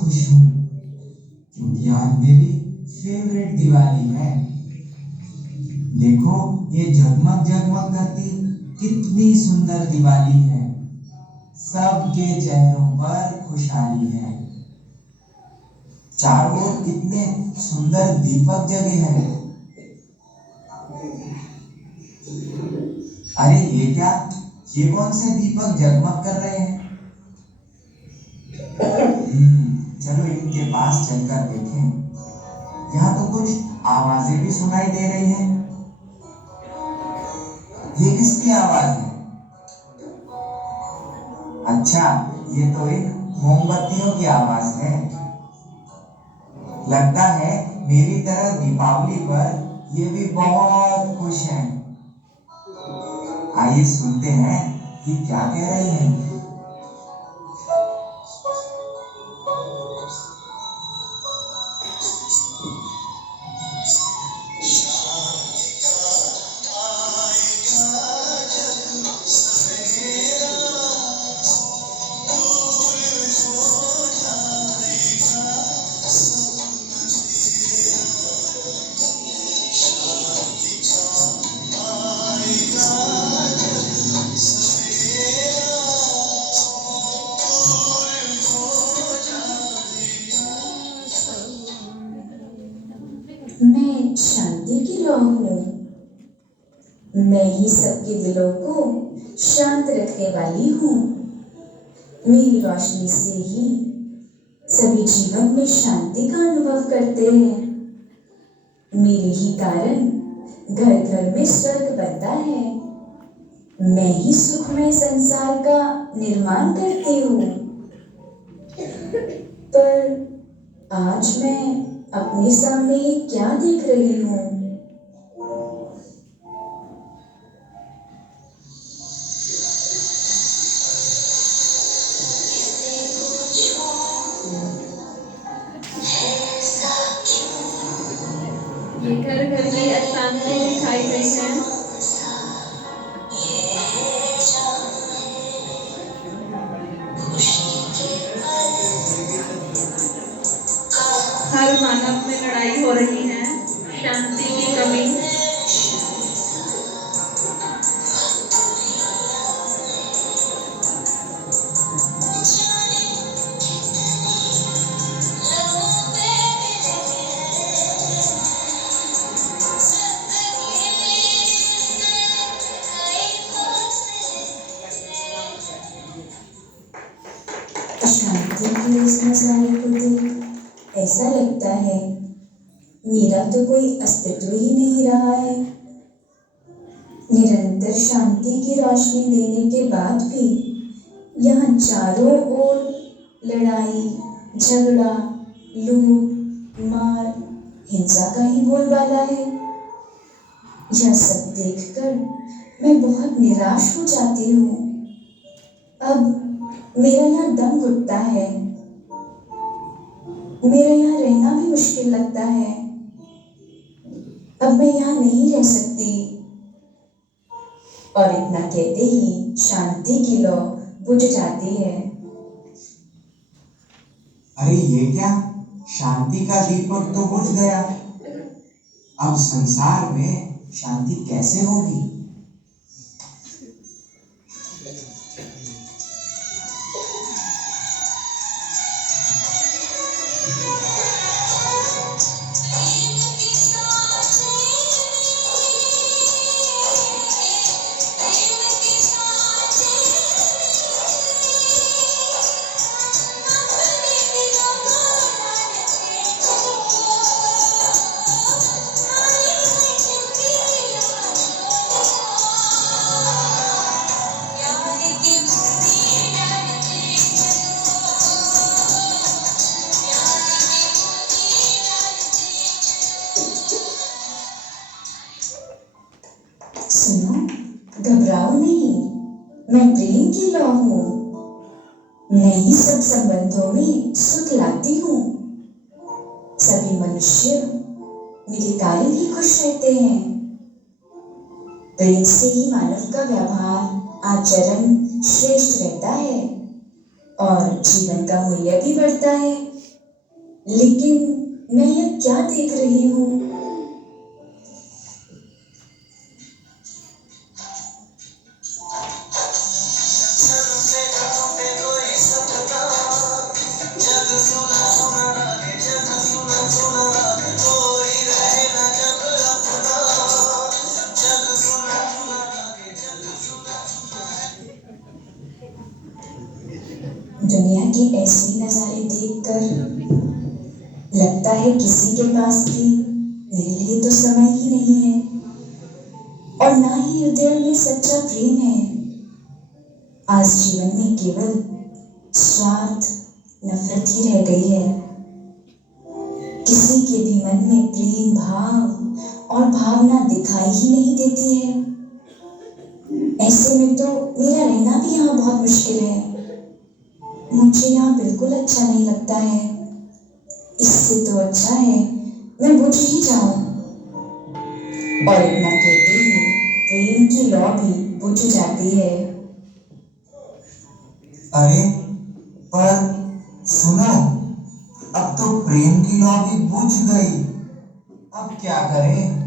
खुश हूँ क्योंकि आज मेरी फेवरेट दिवाली है। देखो ये जगमग जगमग करती कितनी सुंदर दिवाली है। सबके चेहरों पर खुशहाली है। चारों ओर कितने सुंदर दीपक जगे हैं। अरे ये क्या, ये कौन से दीपक जगमग कर रहे हैं? चलो इनके पास चलकर देखें। यहाँ तो कुछ आवाजें भी सुनाई दे रही हैं। ये किसकी आवाज है? अच्छा, ये तो इन मोमबत्तियों की आवाज है। लगता है मेरी तरह दीपावली पर ये भी बहुत खुश हैं। आइए सुनते हैं कि क्या कह रही हैं। मैं शांति की लौ हूँ। मैं ही सबके दिलों को शांत रखने वाली हूँ। मेरी रोशनी से ही सभी जीवन में शांति का अनुभव करते हैं। मेरे ही कारण घर घर में स्वर्ग बनता है। मैं ही सुखमय संसार का निर्माण करती हूँ। पर आज मैं अपने सामने ये क्या देख रही हूँ? ये घर घर की अशांति दिखाई गई है। हर मानव में लड़ाई हो रही है, शांति की कमी। शांति के इस नजारे को देख ऐसा लगता है मेरा तो कोई अस्तित्व ही नहीं रहा है। निरंतर शांति की रोशनी देने के बाद भी यहाँ चारों ओर लड़ाई, झगड़ा, लूट, मार, हिंसा का ही बोलबाला है। यह सब देखकर मैं बहुत निराश हो जाती हूँ। अब मेरा यहाँ दम घुटता है। मेरा यहाँ रहना भी मुश्किल लगता है। अब मैं यहाँ नहीं रह सकती। और इतना कहते ही शांति की लौ बुझ जाती है। अरे ये क्या, शांति का दीपक तो बुझ गया। अब संसार में शांति कैसे होगी? सुनो, घबराओ नहीं, मैं प्रेम की लौ हूँ। मैं ही सब संबंधों में सुख लाती हूँ। सभी मनुष्य मेरे कारण ही खुश रहते हैं। प्रेम से ही मानव का व्यवहार, आचरण श्रेष्ठ रहता है और जीवन का मूल्य भी बढ़ता है। लेकिन मैं यह क्या देख रही हूँ? दुनिया के ऐसे नज़ारे देखकर लगता है किसी के पास भी मेरे लिए तो समय ही नहीं है, और ना ही हृदय में सच्चा प्रेम है। आज जीवन में केवल स्वार्थ, नफरत ही रह गई है। किसी के भी मन में प्रेम भाव और भावना दिखाई ही नहीं देती है। ऐसे में तो मेरा रहना भी यहाँ बहुत मुश्किल है। मुझे यहाँ बिल्कुल अच्छा नहीं लगता है। इससे तो अच्छा है मैं बुझ ही जाऊं। और इतना कहते ही प्रेम की लौ भी बुझ जाती है। अरे पर सुनो, अब तो प्रेम की लौ भी बुझ गई। अब क्या करें?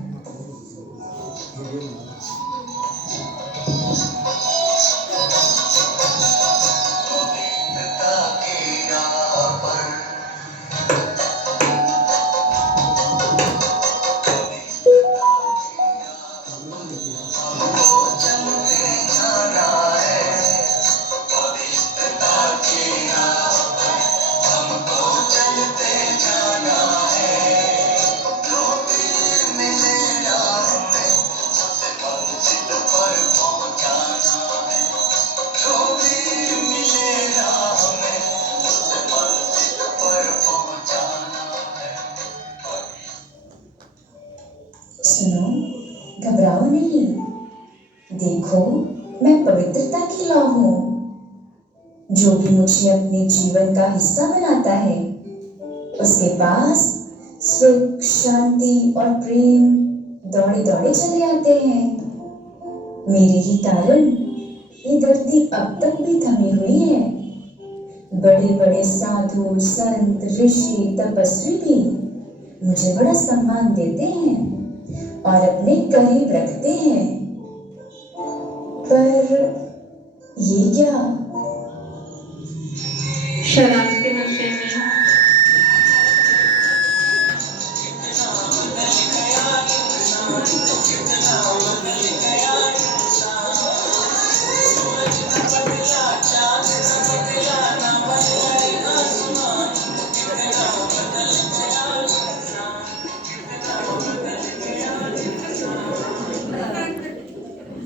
सुनो, घबराओ नहीं। देखो, मैं पवित्रता की लौ हूँ। जो भी मुझे अपने जीवन का हिस्सा बनाता है, उसके पास सुख, शांति और प्रेम दौड़े दौड़े चले आते हैं। मेरे ही कारण ये धरती अब तक भी थमी हुई है। बड़े बड़े साधु, संत, ऋषि, तपस्वी भी मुझे बड़ा सम्मान देते हैं और अपने करीब रखते हैं। पर ये क्या? शराब के नशे में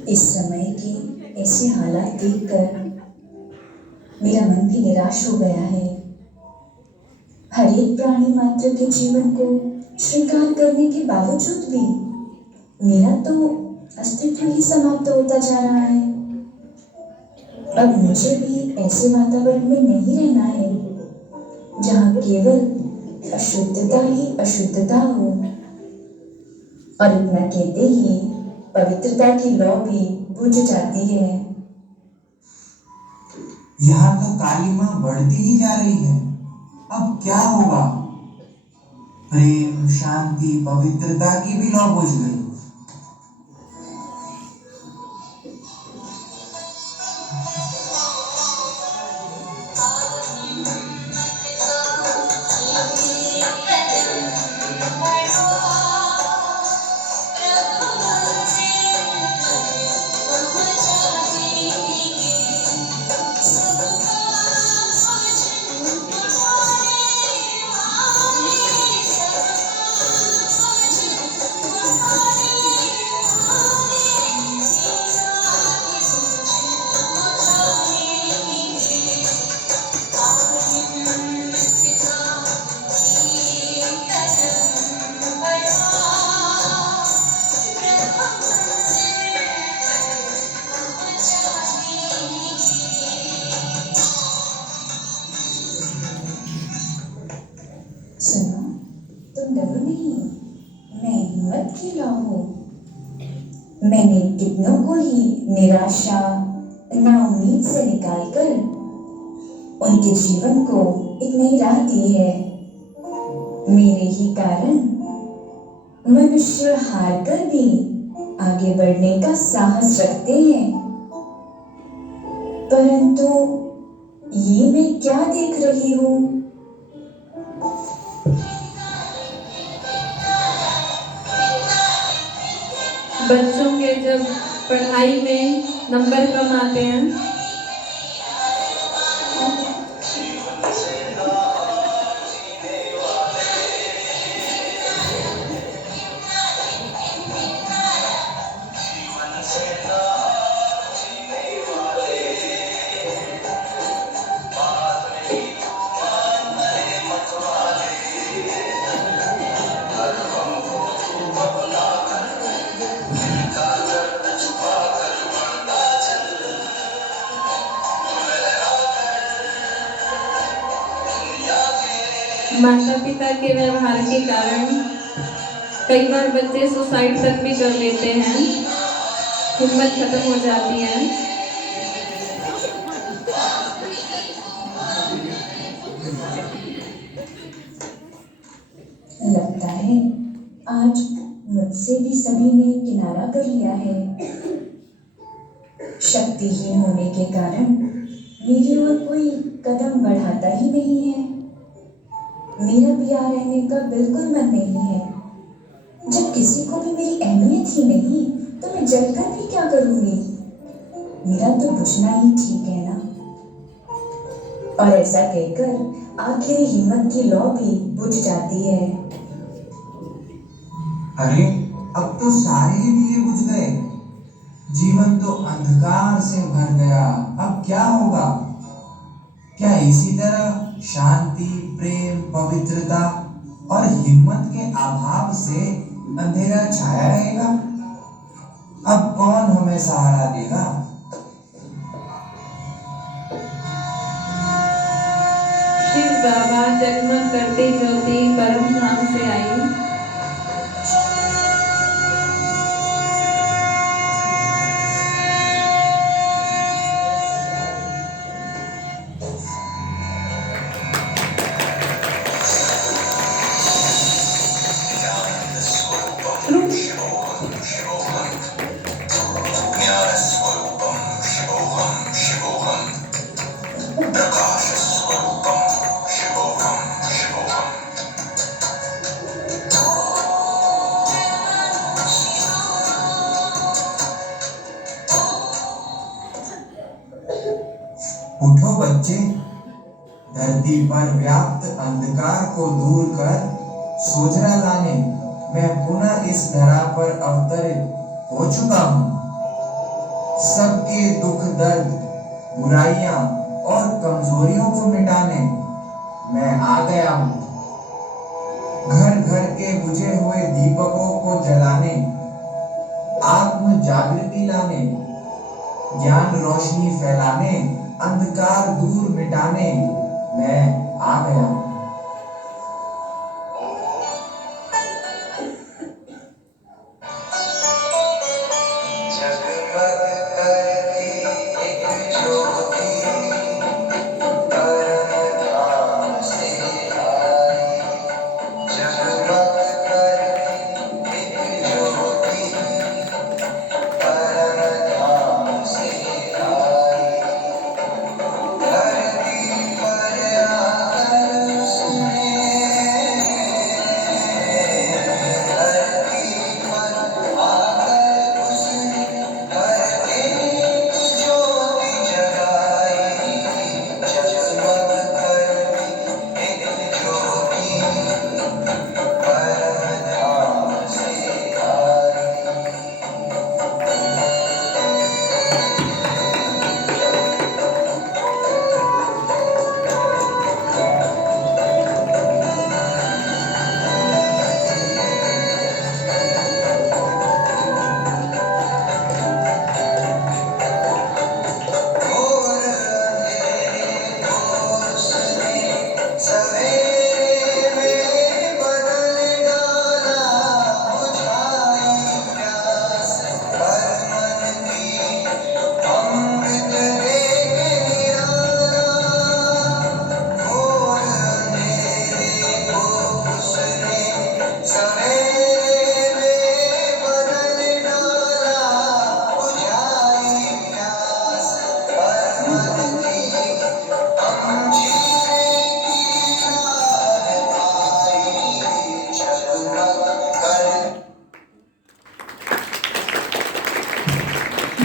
इस समय के ऐसे हालात देखकर मेरा मन भी निराश हो गया है। हर एक प्राणी मात्र के जीवन को स्वीकार करने के बावजूद भी मेरा तो अस्तित्व ही समाप्त होता जा रहा है। अब मुझे भी ऐसे वातावरण में नहीं रहना है जहाँ केवल अशुद्धता ही अशुद्धता हो। और इतना कहते ही पवित्रता की लौ भी बुझ जाती है। यहाँ तो कालिमा बढ़ती ही जा रही है। अब क्या होगा? प्रेम, शांति, पवित्रता की भी लौ बुझ गई। सुनो, तुम डरो नहीं, मैं हिम्मत की लौ हूँ। मैंने कितनों को ही निराशा, नाउम्मीद से निकालकर उनके जीवन को एक नई राह दी है। मेरे ही कारण मनुष्य हार कर भी आगे बढ़ने का साहस रखते हैं। परंतु ये मैं क्या देख रही हूँ? बच्चों के जब पढ़ाई में नंबर कम आते हैं माता पिता के व्यवहार के कारण कई बार बच्चे सुसाइड तक भी कर लेते हैं, हिम्मत खत्म हो जाती है। लगता है आज मुझसे भी सभी ने किनारा कर लिया है। शक्तिहीन होने के कारण मेरी ओर कोई कदम बढ़ाता ही नहीं है। मेरा भी यहाँ रहने का बिल्कुल मन नहीं है। जब किसी को भी मेरी अहमियत ही नहीं तो मैं जलकर भी क्या करूंगी? मेरा तो बुझना ही ठीक है ना। और ऐसा कहकर आखिरी हिम्मत की लौ भी बुझ जाती है। अरे अब तो सारे ही दिए बुझ गए। जीवन तो अंधकार से भर गया। अब क्या होगा? क्या इसी तरह शांति, प्रेम, पवित्रता और हिम्मत के अभाव से अंधेरा छाया रहेगा? अब कौन हमें सहारा देगा? शिव बाबा जगमग करती ज्योति परम धाम से आई। उठो बच्चे, धरती पर व्याप्त अंधकार को दूर कर सोजरा लाने मैं पुनः इस धरा पर अवतरित हो चुका हूँ। सबके दुख दर्द, बुराइयां और कमजोरियों को मिटाने मैं आ गया हूँ। घर घर के बुझे हुए दीपकों को जलाने, आत्म जागृति लाने, ज्ञान रोशनी फैलाने, अंधकार दूर मिटाने मैं आ गया हूँ।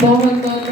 बहुत बहुत